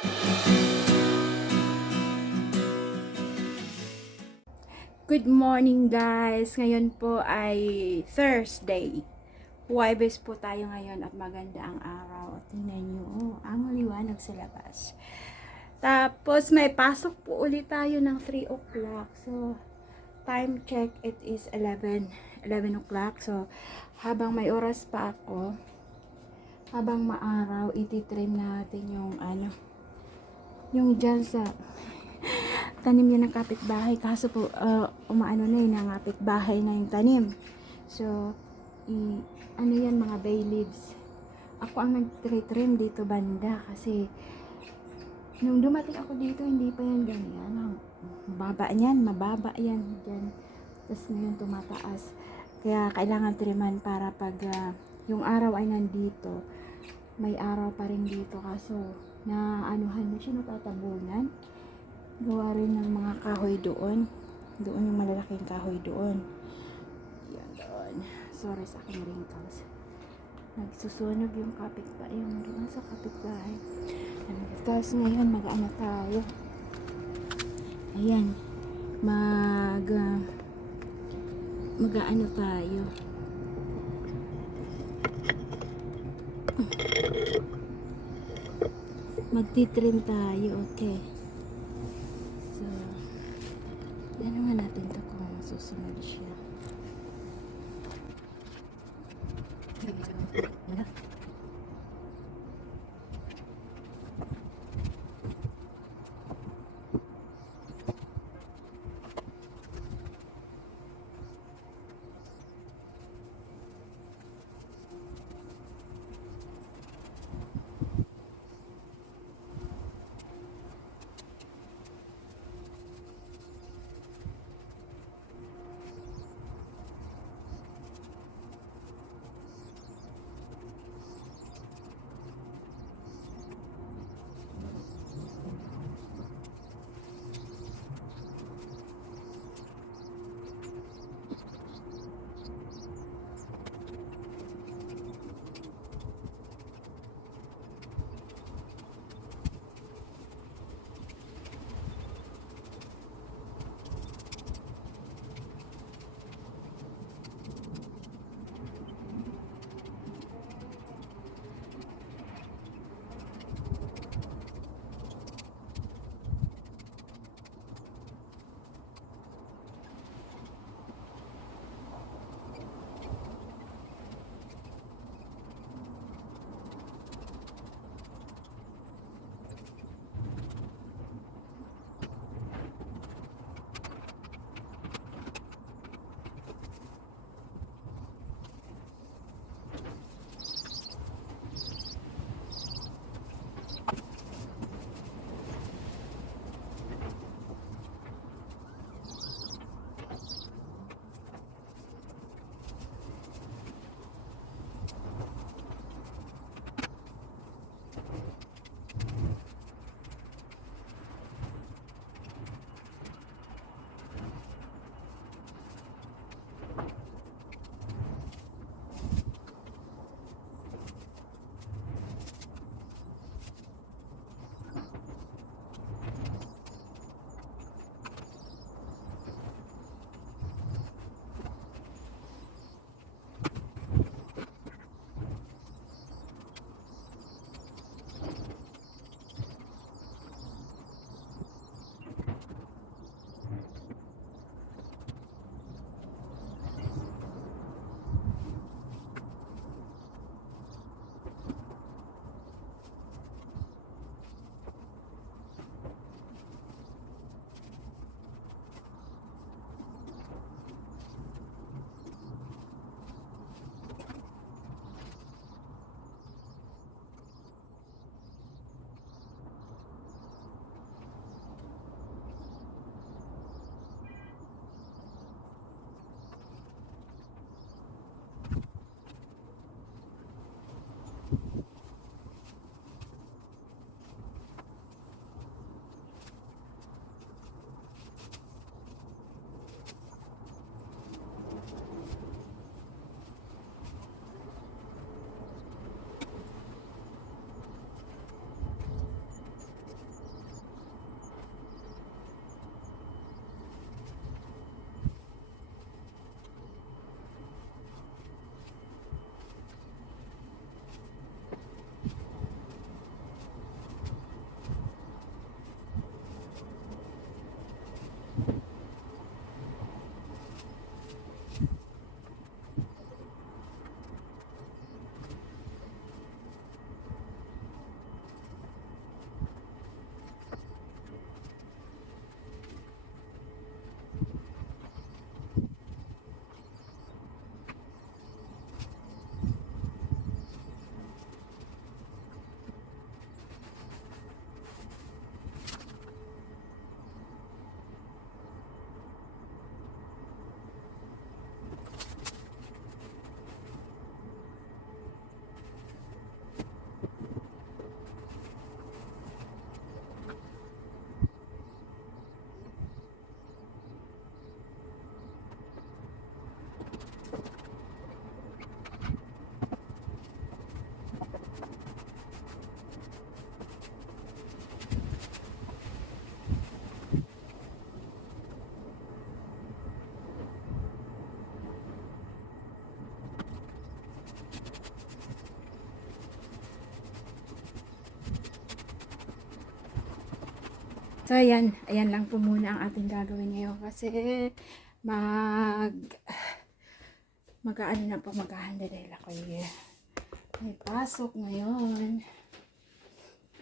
Good morning guys! Ngayon po ay Thursday. Huwebes po tayo ngayon at maganda ang araw. Tingnan nyo, oh, ang liwanag sa labas. Tapos may pasok po ulit tayo ng 3 o'clock. So, time check it is 11. 11 o'clock. So, habang may oras pa ako, habang maaraw, ititrim natin yung ano, yung dyan sa tanim niya ng kapitbahay. Kaso po, uh, umaano na yun, ang kapitbahay na yung tanim. So, i, ano yan, mga bay leaves. Ako ang nag-trim dito banda kasi nung dumating ako dito, hindi pa yan ganyan. Ang Mababa yan, mababa yan. Dyan. Tapos ngayon tumataas. Kaya kailangan triman para pag ah, yung araw ay nandito, may araw pa rin dito. Kaso, na anuhan mo siya, natatabunan gawa rin ng mga kahoy doon. Doon yung malalaking kahoy doon. Yan doon. Sorry sa aking wrinkles. Nagsusunog yung kapitbahay. Yung doon sa kapitbahay. Tapos ngayon mag-ano tayo. Ayan. Mag... Uh, mag-ano tayo. Magtitrim tayo. Okay. So, yan naman natin to kung susunod siya. So, ayan. Ayan lang po muna ang ating gagawin ngayon kasi mag mag-ano na po maghahanda dahil ako may pasok ngayon.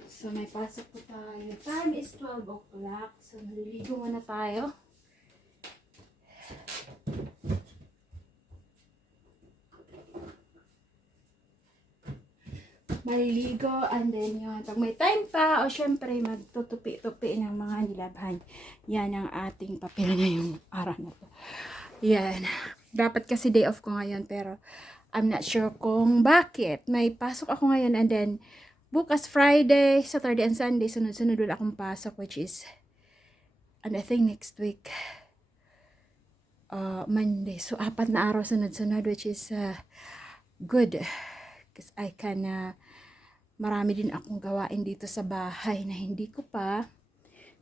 So, may pasok po tayo. Time is 12 o'clock. So, maliligo muna tayo. Maliligo and then yun, pag may time pa o syempre magtutupi-tupi ng mga nilabhan. Yan ang ating papel ngayong araw na to. Yan. Dapat kasi day off ko ngayon pero I'm not sure kung bakit. May pasok ako ngayon and then bukas Friday, Saturday and Sunday sunod-sunod wala akong pasok which is and I think next week uh, Monday. So apat na araw sunod-sunod which is uh, good. Because I can uh, marami din akong gawain dito sa bahay na hindi ko pa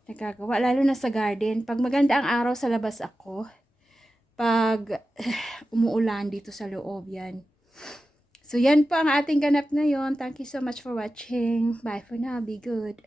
nagagawa, lalo na sa garden. Pag maganda ang araw sa labas ako, pag umuulan dito sa loob yan. So yan po ang ating ganap ngayon. Thank you so much for watching. Bye for now. Be good.